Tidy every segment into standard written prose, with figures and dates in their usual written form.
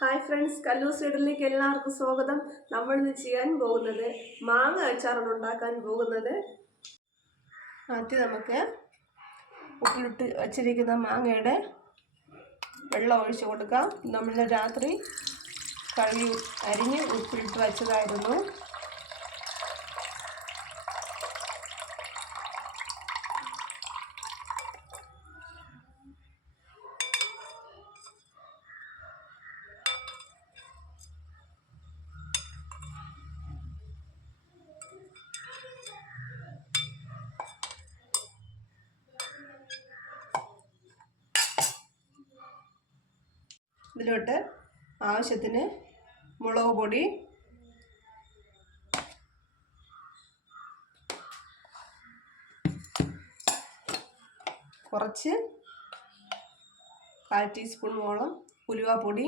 Hi friends, കല്ലൂസ് വീട്ടിലേക്ക് എല്ലാവർക്കും സ്വാഗതം. നമ്മൾ ഇന്ന് ചെയ്യാൻ പോകുന്നത് മാങ്ങ അച്ചാറാണ് ഉണ്ടാക്കാൻ പോകുന്നത്. ആദ്യം നമുക്ക് ഉപ്പിലിട്ട് വച്ചിരിക്കുന്ന മാങ്ങയുടെ വെള്ളം ഒഴിച്ച് കൊടുക്കാം. നമ്മൾ രാത്രി കഴുകി അരിഞ്ഞ് ഉപ്പിലിട്ട് വച്ചതായിരുന്നു. ഇതിലോട്ട് ആവശ്യത്തിന് മുളക് പൊടി, കുറച്ച് 1/4 ടീസ്പൂണോളം ഉലുവാപ്പൊടി,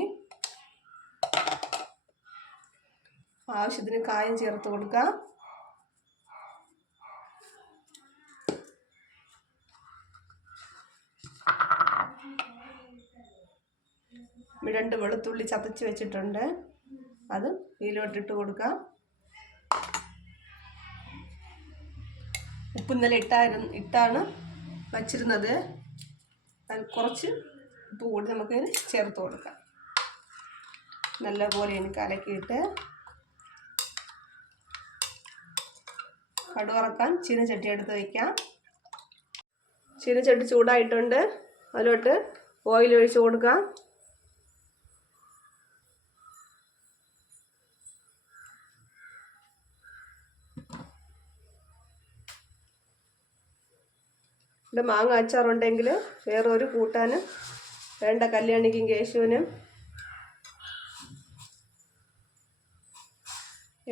ആവശ്യത്തിന് കായം ചേർത്ത് കൊടുക്കാം. രണ്ട് വെളുത്തുള്ളി ചതച്ച് വെച്ചിട്ടുണ്ട്, അത് ഇതിലോട്ടിട്ട് കൊടുക്കാം. ഉപ്പ് ഇന്നലെ ഇട്ടാണ് വച്ചിരുന്നത്. അത് കുറച്ച് ഉപ്പ് കൂടി നമുക്ക് ചേർത്ത് കൊടുക്കാം. നല്ലപോലെ എനിക്ക് കലക്കിയിട്ട് കടുവറക്കാൻ ചീനച്ചട്ടി എടുത്ത് വയ്ക്കാം. ചീനച്ചട്ടി ചൂടായിട്ടുണ്ട്, അതിലോട്ട് ഓയിൽ ഒഴിച്ച് കൊടുക്കാം. ഇവിടെ മാങ്ങ അച്ചാറുണ്ടെങ്കിൽ വേറെ ഒരു കൂട്ടാനും വേണ്ട. കല്യാണിക്കും കേശുവിനും.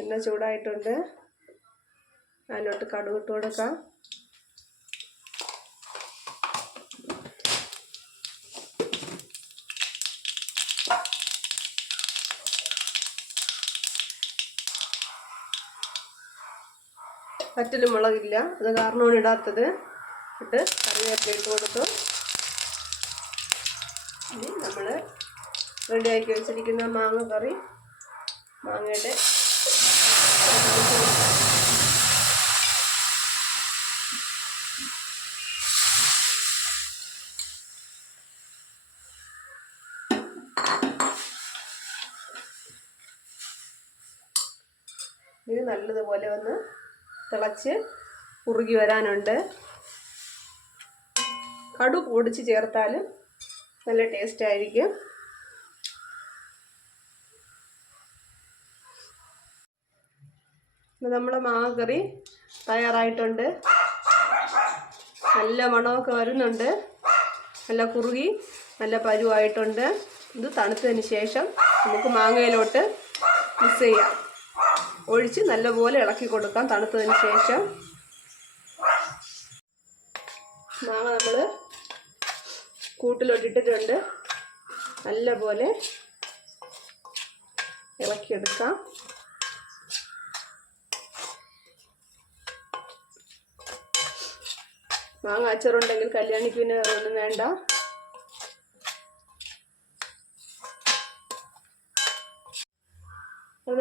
എണ്ണ ചൂടായിട്ടുണ്ട്, അതിലോട്ട് കടുക് ഇട്ട് കൊടുക്കാം. വറ്റൽ മുളകില്ല, അത് കാരണമാണ് ഇടാത്തത്. ഇട്ട് കറിവേപ്പില ഇട്ട് കൊടുത്തു. ഇനി നമ്മൾ റെഡിയാക്കി വെച്ചിരിക്കുന്ന മാങ്ങ കറി മാങ്ങയുടെ ഇത് നല്ലതുപോലെ ഒന്ന് തിളച്ച് കുറുകി വരാനുണ്ട്. കടുക് പൊടിച്ച് ചേർത്താലും നല്ല ടേസ്റ്റ് ആയിരിക്കും. നമ്മുടെ മാങ്ങ കറി തയ്യാറായിട്ടുണ്ട്. നല്ല മണമൊക്കെ വരുന്നുണ്ട്, നല്ല കുറുകി നല്ല പരുവായിട്ടുണ്ട്. ഇത് തണുത്തതിന് ശേഷം നമുക്ക് മാങ്ങയിലോട്ട് മിക്സ് ചെയ്യാം. ഒഴിച്ച് നല്ലപോലെ ഇളക്കി കൊടുക്കാം. തണുത്തതിന് ശേഷം മാങ്ങ നമ്മൾ കൂട്ടിലോട്ടിട്ടിട്ടുണ്ട്, നല്ലപോലെ ഇളക്കിയെടുക്കാം. മാങ്ങ അച്ചാറുണ്ടെങ്കിൽ കല്യാണിക്ക് പിന്നെ ഒന്നും വേണ്ട.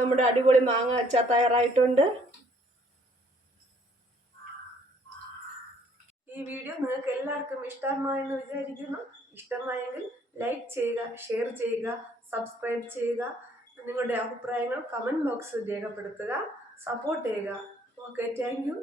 നമ്മുടെ അടിപൊളി മാങ്ങ അച്ചാർ തയ്യാറായിട്ടുണ്ട്. ഈ വീഡിയോ നിങ്ങൾക്ക് എല്ലാവർക്കും ഇഷ്ടമായെന്ന് വിചാരിക്കുന്നു. ഇഷ്ടമായെങ്കിൽ ലൈക്ക് ചെയ്യുക, ഷെയർ ചെയ്യുക, സബ്സ്ക്രൈബ് ചെയ്യുക. നിങ്ങളുടെ അഭിപ്രായങ്ങൾ കമൻറ്റ് ബോക്സിൽ രേഖപ്പെടുത്തുക. സപ്പോർട്ട് ചെയ്യുക. Okay, thank you.